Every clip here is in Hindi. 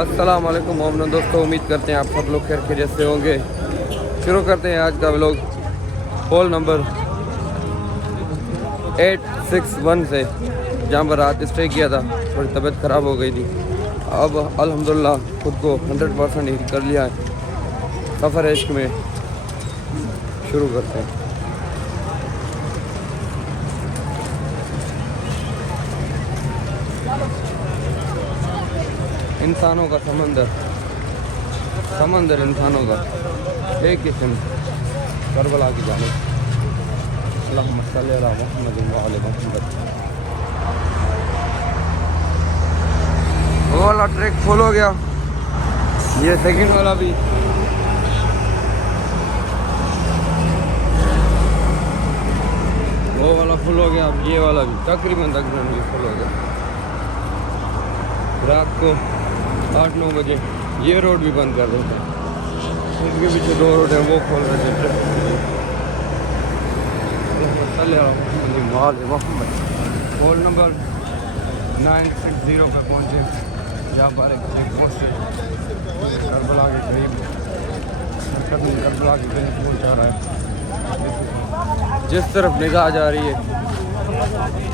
अस्सलाम वालेकुम मोहम्मद दोस्तों, उम्मीद करते हैं आप सब लोग खैर खैरियत से होंगे। शुरू करते हैं आज का व्लॉग होल नंबर 861 से, जहाँ पर रात स्टे किया था। थोड़ी तबीयत ख़राब हो गई थी, अब अल्हम्दुलिल्लाह खुद को 100% हील कर लिया है। सफ़र इश्क में शुरू करते हैं। इंसानों का समंदर इंसानों का एक किस्म करबला की जानिब। अल्लाहुम्मा सल्ली अला मुहम्मद व आले मुहम्मद। वो वाला ट्रैक फुल हो गया, ये सेकंड वाला भी। वो वाला फुल हो गया, अब ये वाला भी तकरीबन ये फुल हो गया। रात को 8-9 बजे ये रोड भी बंद कर देते हैं। इसके पीछे 2 रोड हैं, वो खोल रहे थे। होल नंबर 960 पे पहुँचे, जहाँ पर एक चेक पोस्ट है करबला के करीब। करबला के करीब पहुँचा रहा है। जिस तरफ निगाह जा रही है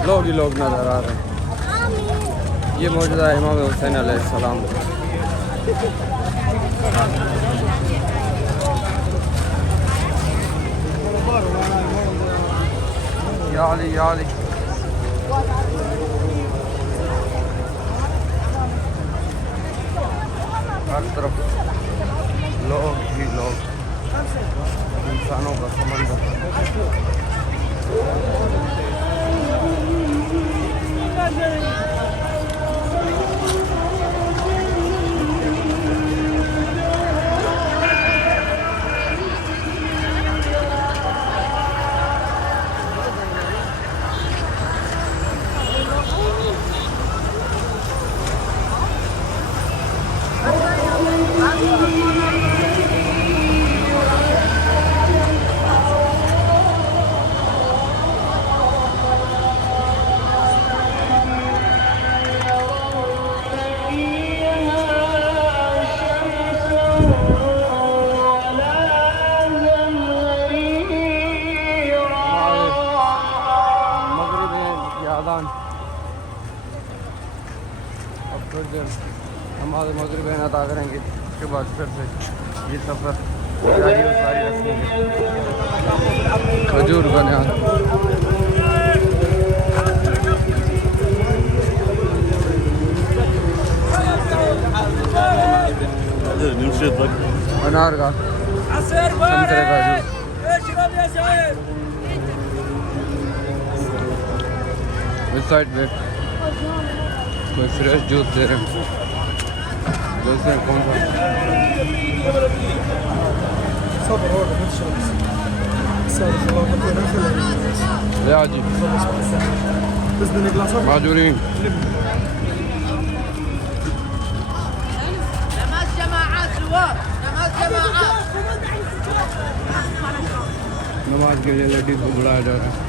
लोग ही लोग नज़र आ रहे हैं। ये मौजूदा इमाम हुसैन अलैहिस्सलाम। या अली या अली। हर तरफ लोग ही लोग, इंसानों का समंदर। अब थोड़ी देर नमाज़ मगरिब अदा करेंगे, उसके बाद फिर से ये सफ़र जारी रखेंगे। खजूर बना अनार का, संतरे का जूस। इस साइड पे कोई फ्रेश जूस दे रहे हैं। जैसे कौन सा जी माजूरी नमाज के लिए लेडीज को बुलाया जा रहा है।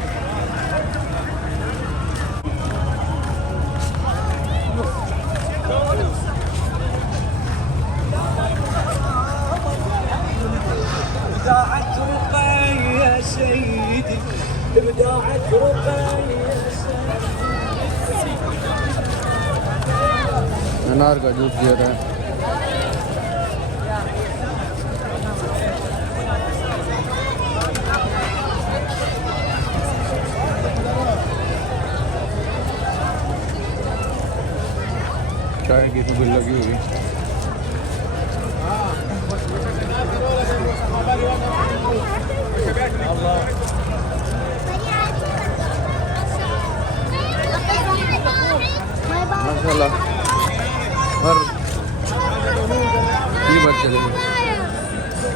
अनार का जूस दिया था। चाय की तो बिल लगी हुई। माशाल्लाह हर ये बात चलेगी।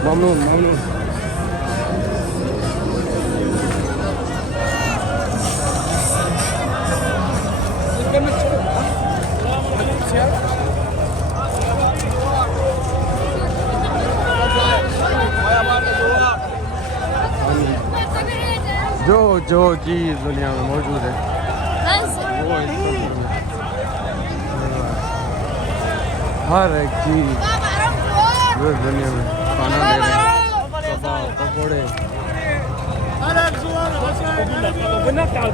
मामून मामून जो चीज़ दुनिया में मौजूद है वो हर एक चीज पूरी दुनिया में खाना दे रहे हैं, कबाब पकौड़े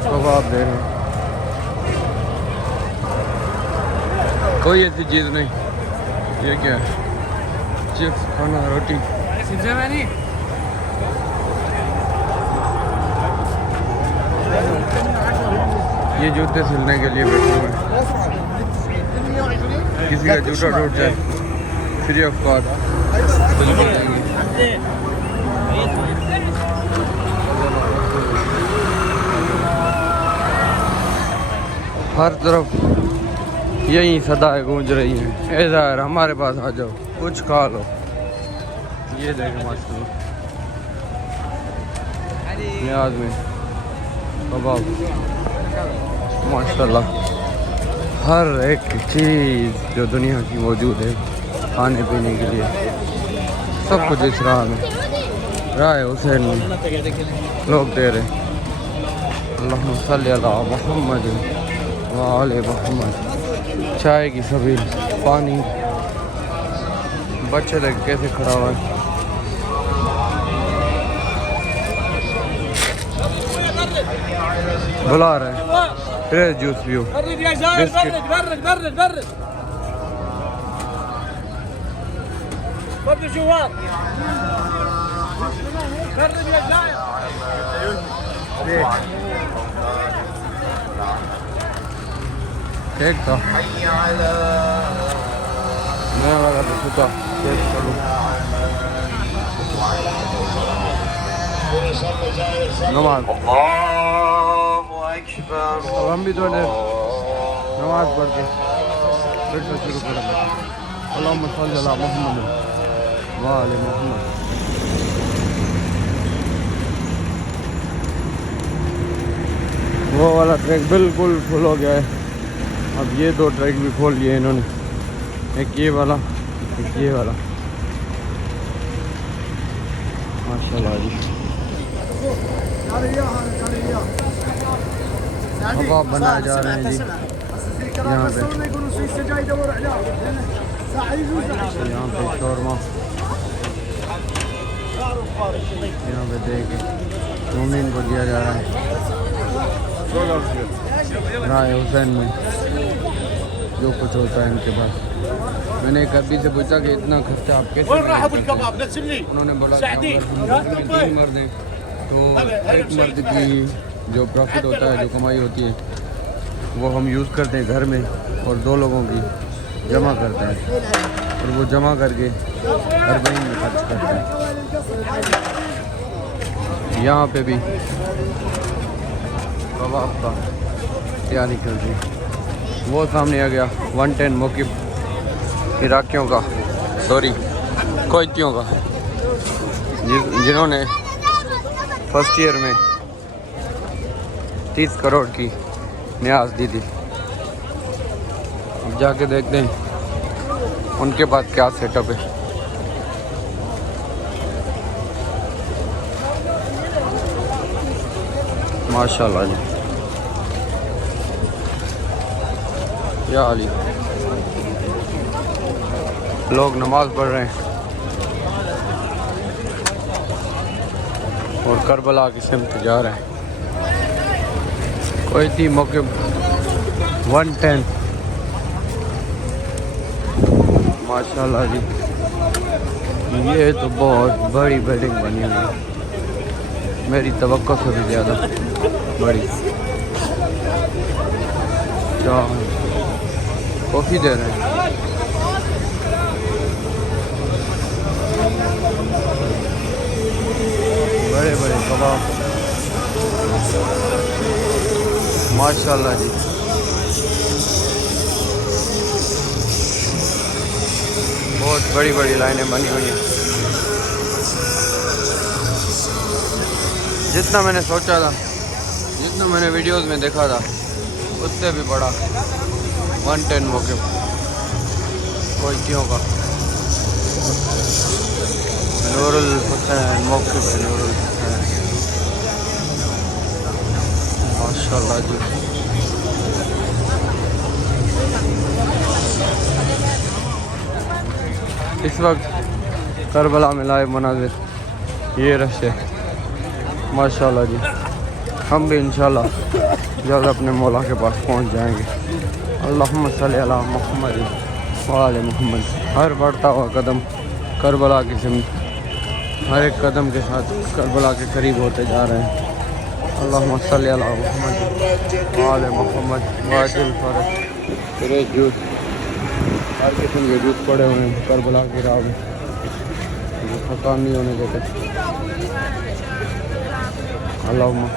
कबाब दे रहे हैं, कोई ऐसी चीज़ नहीं। ये क्या है? चिप्स खाना रोटी ये जूते सिलने के लिए बैठे हुए हैं, किसी का जूता टूट जाए फ्री ऑफ कॉस्ट बिल बताएंगे। हर तरफ यही सदाएं गूंज रही हैं, ए ज़ाहिर हमारे पास आ जाओ कुछ खा लो। ये देखें माशाल्लाह प्याज में कबाब माशाल्लाह, हर एक चीज़ जो दुनिया की मौजूद है खाने पीने के लिए सब कुछ इस राह में, राह हुसैन में लोग दे रहे। अल्लाहुम्मा सल्ली अला मुहम्मद व आले मुहम्मद। चाय की सबील, पानी, बच्चे देख कैसे खड़ा हुआ है। बुला रहे हैं फ्रेश जूस पियो, बिस्किट ठीक था मैं वाला तो सोचा टेस्ट करूँ। नमाज अब हम भी थोड़े नमाज पढ़ के फिर से शुरू करेंगे। अल्लाहुम्मा सल्ली अला मुहम्मद व आले मुहम्मद। वो वाला ट्रैक बिल्कुल फुल हो गया है, अब ये दो ट्रैक भी खोल लिए इन्होंने, एक ये वाला एक ये वाला माशाल्लाह जी। कबाब बनाए जा रहे हैं जी यहाँ पे शौरमा यहाँ पे देख मोमिन को दिया जा रहा है राय हुसैन में जो कुछ होता है इनके पास। मैंने कभी से पूछा कि इतना खर्चा आप कैसे, उन्होंने बोला कि अगर हम 3 मर्द हैं तो एक मर्द की जो प्रॉफिट होता है, जो कमाई होती है वो हम यूज़ करते हैं घर में, और 2 लोगों की जमा करते हैं, और वो जमा करके हर महीने में खर्च करते हैं। यहाँ पे भी कबाब का तैयारी कर दी। वो सामने आ गया 110 मौकिब इराकियों का, सॉरी कोयतियों का, जिन्होंने फर्स्ट ईयर में 30 करोड़ की न्याज दी थी। अब जाके देखते हैं उनके पास क्या सेटअप है। माशाल्लाह जी, या अली लोग नमाज पढ़ रहे हैं और करबला की सिमत जा रहे हैं। कोई थी मौके 110 माशाल्लाह जी। ये तो बहुत बड़ी बिल्डिंग बनी हुई है, मेरी तवक्को से भी ज़्यादा बड़ी। कॉफ़ी दे रहे हैं, बड़े बड़े कबाब माशाल्लाह जी। बहुत बड़ी बड़ी लाइनें बनी हुई हैं। जितना मैंने सोचा था, जितना मैंने वीडियोस में देखा था, उससे भी बड़ा 110 मौके कोयतियों का नूरुल हुसैन मौके पे नूरुल हुसैन माशाल्लाह जी। इस वक्त करबला में लाइव मनाजिर ये रश है माशाल्लाह जी। हम भी इंशाल्लाह जल्द अपने मौला के पास पहुंच जाएंगे। अल्लाहुम्मा सल्ली अला मुहम्मद व आले मुहम्मद। हर बढ़ता हुआ कदम करबला की सिमत, हर एक कदम के साथ करबला के करीब होते जा रहे हैं। अल्लाहुम्मा सल्ली अला मुहम्मद व आले मुहम्मद वाजिल फरज। तेरे जूस हर किस्म के जूस पड़े हुए हैं करबला की राह में, जो थकान नहीं होने देते। अल्लाहुम्मा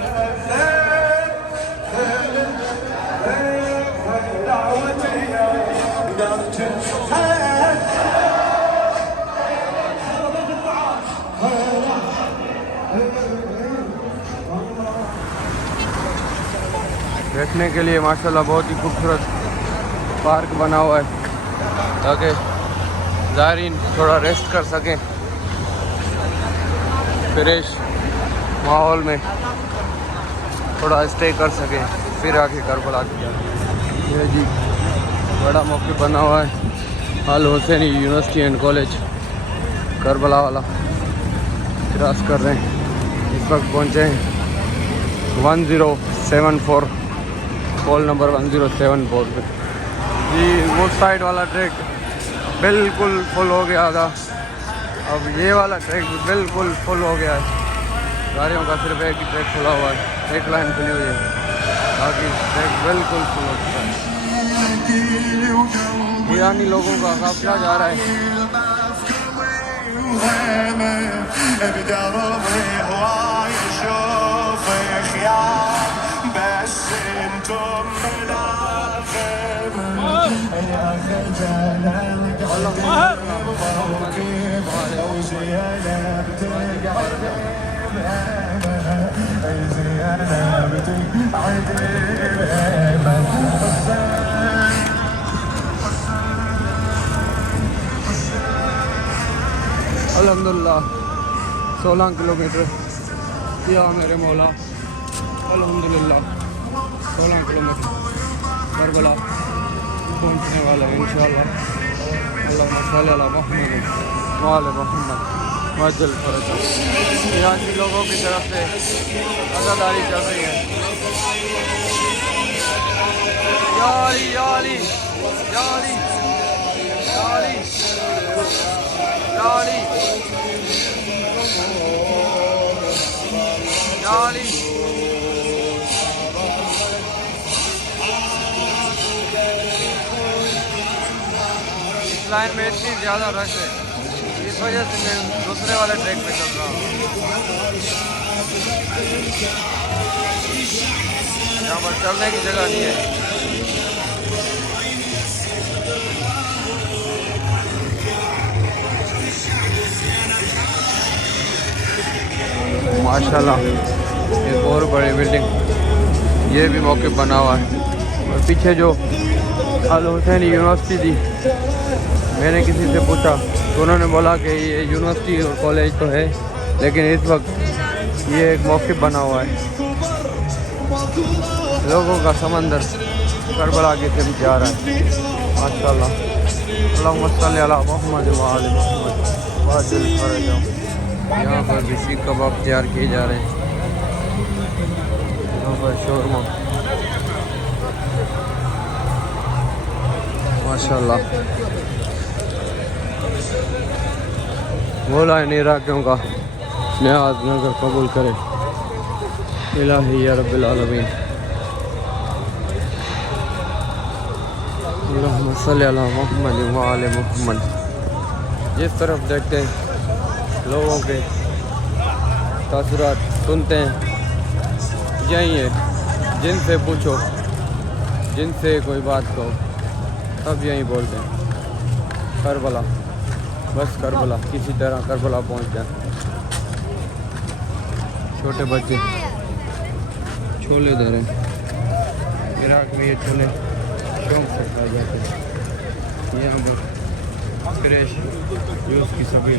बैठने के लिए माशाल्लाह बहुत ही खूबसूरत पार्क बना हुआ है ताकि ज़ायरीन थोड़ा रेस्ट कर सकें, फ्रेश माहौल में थोड़ा स्टे कर सकें, फिर आके करबला की जाए। ये जी बड़ा मौका बना हुआ है Al Hussaini university and college Karbala वाला क्रॉस कर रहे हैं। इस वक्त पहुँचे हैं 1074 कॉल नंबर 1074 पे जी। वो साइड वाला ट्रैक बिल्कुल फुल हो गया था, अब ये वाला ट्रैक भी बिल्कुल फुल हो गया है। गाड़ियों का सिर्फ एक ही ट्रैक खुला हुआ है, एक लाइन खुली हुई है, बाकी ट्रैक बिल्कुल फुल हो चुका है। ईरानी लोगों का काफिला जा रहा है। अल्हम्दुलिल्लाह 16 किलोमीटर किया मेरे मौला। अल्हम्दुलिल्लाह 16 किलोमीटर करबला पहुंचने वाला है इंशाअल्लाह। अल्लाहुम्मा सल्ली अला मुहम्मद व आले मुहम्मद वाजिल फरज। ईरानी लोगों की तरफ से अज़ादारी चल रही है। या अली या अली या अली या अली या अली या अली। लाइन में इतनी ज़्यादा रश है, इस वजह से मैं दूसरे वाले ट्रैक पे चल रहा हूँ। यहाँ पर चलने की जगह नहीं है। माशाल्लाह एक और बड़ी बिल्डिंग ये भी मौके बना हुआ है। और पीछे जो अल हुसैनी यूनिवर्सिटी थी, मैंने किसी से पूछा तो उन्होंने बोला कि ये यूनिवर्सिटी और कॉलेज तो है, लेकिन इस वक्त ये एक मौके बना हुआ है। लोगों का समंदर करबला की तरफ जा रहा है माशाल्लाह। अल्लाहुम्मा सल्ली अला मुहम्मद व आले मुहम्मद वाजिल फरज। यहाँ पर भी सीख कबाब तैयार किए जा रहे हैं। यहाँ पर शोरमा माशाल्लाह। मौला इन इराकियों का नियाज़ नज़र कबूल करे। इलाही या रब्बिल आलमीन। अल्लाहुम्मा सल्ली अला मुहम्मद व आले मुहम्मद। जिस तरफ देखते हैं लोगों के तासुरात सुनते हैं, यही है। जिनसे पूछो, जिनसे कोई बात कहो, सब यही बोलते हैं करबला, बस करबला, किसी तरह करबला पहुंच जाए। छोटे बच्चे छोले दे रहे हैं। इराक में ये छोले शौक से खाए जाते हैं। यहाँ पर फ्रेश जूस की सभी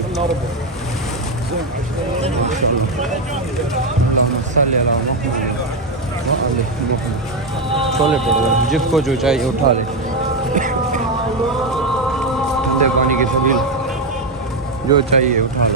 छोले पड़ गए, जिसको जो चाहिए उठा ले। ठंडे पानी की सभी जो चाहिए उठा लो।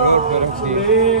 रोड पर रख दिए।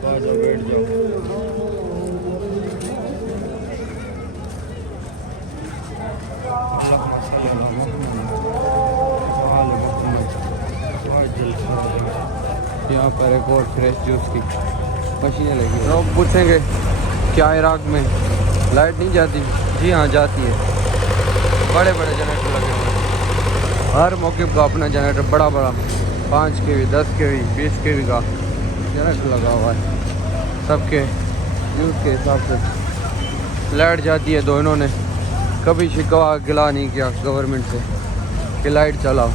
तो आ जाओ, बैठ जाओ। अल्लाहुम्मा सल्ली अला मुहम्मद व आले मुहम्मद वअज्जल फरजह। यहाँ पर एक और फ्रेश जूस की मशीनें लगी हैं। लोग पूछेंगे क्या इराक में लाइट नहीं जाती? जी हाँ, जाती है। बड़े बड़े जनरेटर लगे हुए हैं। हर मौके पर अपना जनरेटर बड़ा बड़ा 5 kV 10 kV 20 kV का जनरेटर लगा हुआ है। सबके यूज़ के हिसाब से लाइट जाती है। तो इन्होंने कभी शिकवा गिला नहीं किया गवर्नमेंट से कि लाइट चलाओ,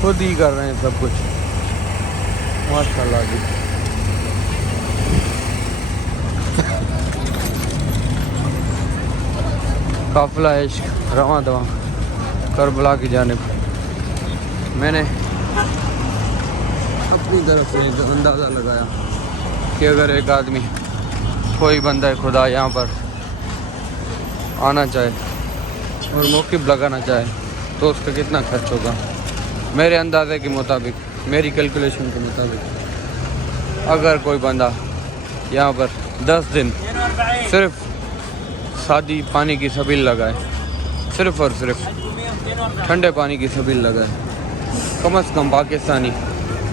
खुद ही कर रहे हैं सब कुछ। माशाल्लाह जी। काफिला इश्क रवां दवा करबला की जानिब। मैंने अपनी तरफ से एक अंदाज़ा लगाया कि अगर एक आदमी कोई बंदा खुदा यहाँ पर आना चाहे और मौक़िफ़ लगाना चाहे तो उसका कितना खर्च होगा। मेरे अंदाजे के मुताबिक, मेरी कैलकुलेशन के मुताबिक, अगर कोई बंदा यहाँ पर 10 दिन सिर्फ सादी पानी की सबील लगाए, सिर्फ और सिर्फ ठंडे पानी की सबील लगाए, कम से कम पाकिस्तानी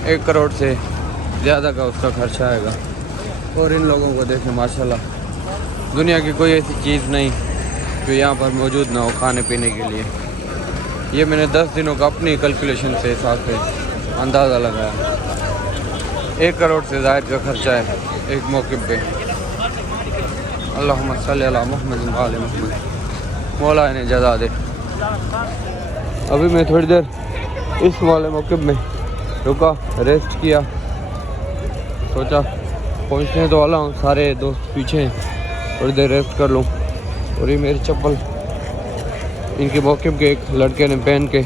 1 करोड़ से ज़्यादा का उसका खर्चा आएगा। और इन लोगों को देखें माशाल्लाह, दुनिया की कोई ऐसी चीज़ नहीं जो यहाँ पर मौजूद ना हो खाने पीने के लिए। ये मैंने 10 दिनों का अपनी कैलकुलेशन से हिसाब से अंदाज़ा लगाया। 1 करोड़ से ज़ायद का खर्चा है एक मौक़िफ़ पे। अल्लाहुम्मा सल्ली अला मुहम्मद व आले मुहम्मद। मौला इन्हें जज़ा दे। अभी मैं थोड़ी देर इस वाले मौक़िफ़ में रुका, रेस्ट किया, सोचा पहुँचने तो वाला हूँ, सारे दोस्त पीछे हैं, थोड़ी देर रेस्ट कर लूँ। और ये मेरी चप्पल इनके मौक़िफ़ के एक लड़के ने पहन के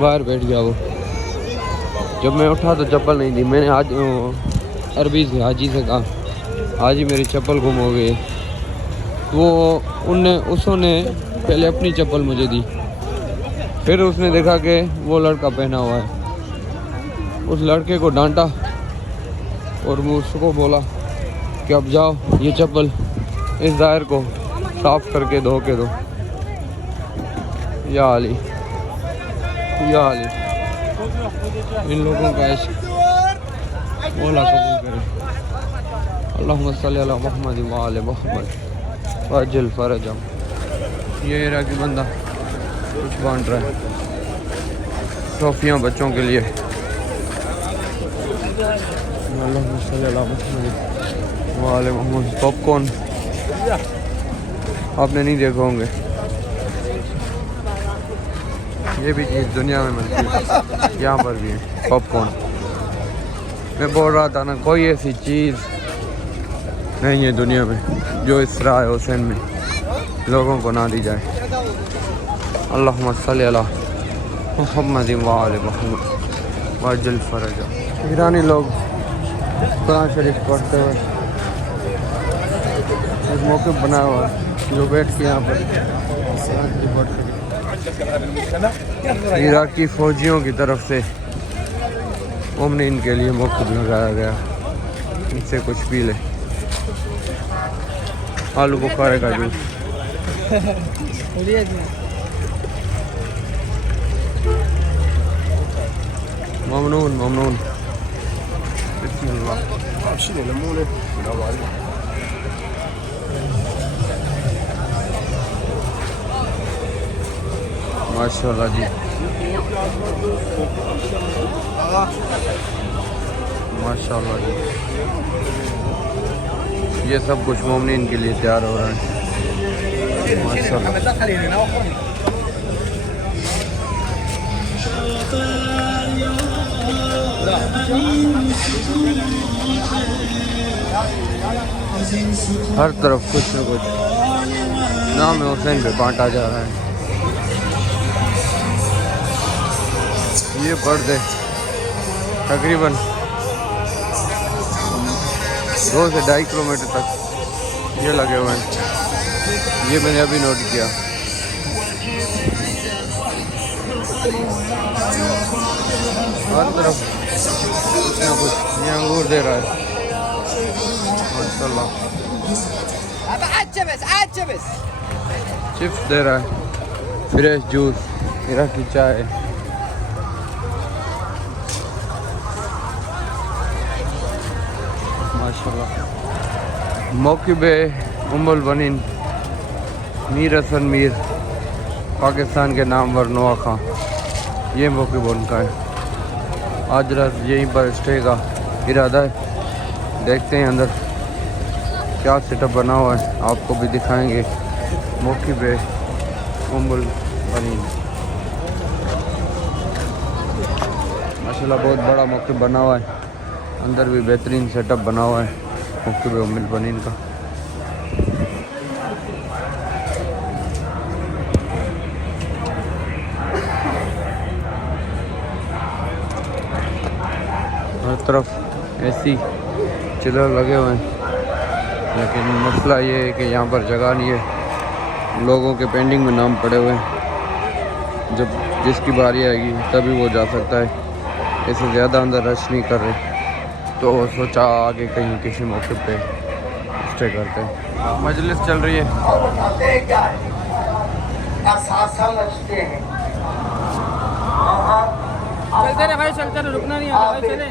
बाहर बैठ गया। वो जब मैं उठा तो चप्पल नहीं थी। मैंने आज अरबी से हाजी से कहा हाजी मेरी चप्पल गुम हो गई। वो उसने पहले अपनी चप्पल मुझे दी, फिर उसने देखा कि वो लड़का पहना हुआ है। उस लड़के को डांटा और मैं उसको बोला कि अब जाओ ये चप्पल इस दायर को साफ़ करके धो के दो। या अली, या अली, इन लोगों का इश्क मौला कबूल करे। अल्लाहुम्मा सल्ली अला मुहम्मद व आले मुहम्मद वअज्जल फरजह। ये इराकी बंदा कुछ बांट रहा है, ट्रॉफियाँ बच्चों के लिए। अल्लाहुम्मा सल्ली अला मुहम्मद व आले मुहम्मद। पॉपकॉर्न आपने नहीं देखे होंगे, ये भी चीज़ दुनिया में मिलती है, यहाँ पर भी है पॉपकॉर्न। मैं बोल रहा था ना, कोई ऐसी चीज़ नहीं है दुनिया में जो इस राह हुसैन में लोगों को ना दी जाए। अल्लाहुम्मा सल्ली अला मुहम्मद व आले मुहम्मद वअज्जल फरजह। ईरानी लोग कुरान शरीफ पढ़ते हुए एक मौक़िफ़ बनाया हुआ है जो बैठ के यहाँ पर इराकी फ़ौजियों की तरफ से मोमिनीन के लिए मौक़िफ़ लगाया गया। इनसे कुछ पी ले। आलू बुखारे का जूस। ममनून ममनून। बिस्मिल्लाह। माशाल्लाह जी, माशाल्लाह जी। ये सब कुछ मोमिनीन के लिए तैयार हो रहा है माशाल्लाह। हर तरफ कुछ न कुछ नाम हुसैन पे बांटा जा रहा है। ये पर्दे तकरीबन 2 से 2.5 किलोमीटर तक ये लगे हुए हैं। ये मैंने अभी नोट किया। हर तरफ कुछ ना कुछ। ये अंगूर दे रहा है माशाल्लाह। चिप्स दे रहा है, फ्रेश जूस, मेरा की चाय। माशाल्लाह। मौकिब उम्मुल बनीन मीर हसन मीर पाकिस्तान के नामवर नोआ खां, ये मौकिब उनका है। आज रात यहीं पर स्टे का इरादा है। देखते हैं अंदर क्या सेटअप बना हुआ है, आपको भी दिखाएंगे। मौकिब उम्मुल बनीन माशाल्लाह बहुत बड़ा मौकिब बना हुआ है। अंदर भी बेहतरीन सेटअप बना हुआ है मौकिब उम्मुल बनीन का। हर तरफ ऐसी चिलर लगे हुए हैं, लेकिन मसला ये है कि यहाँ पर जगह नहीं है। लोगों के पेंडिंग में नाम पड़े हुए हैं, जब जिसकी बारी आएगी तभी वो जा सकता है। ऐसे ज़्यादा अंदर रश नहीं कर रहे, तो सोचा आगे कहीं किसी मौके पे स्टे करते हैं। मजलिस चल रही है। चलते रहे भाई, चलते रहे, रुकना नहीं है भाई, चले।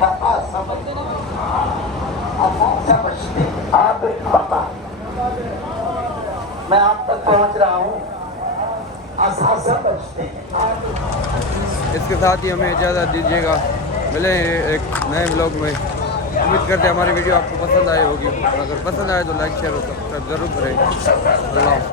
मैं आप तक पहुंच रहा हूँ। बचते हैं। इसके साथ ही हमें इजाज़त दीजिएगा, मिले एक नए व्लॉग में। उम्मीद करते हैं हमारी वीडियो आपको पसंद आई होगी। अगर पसंद आए तो लाइक शेयर और सब्सक्राइब ज़रूर करें। अल्लाह।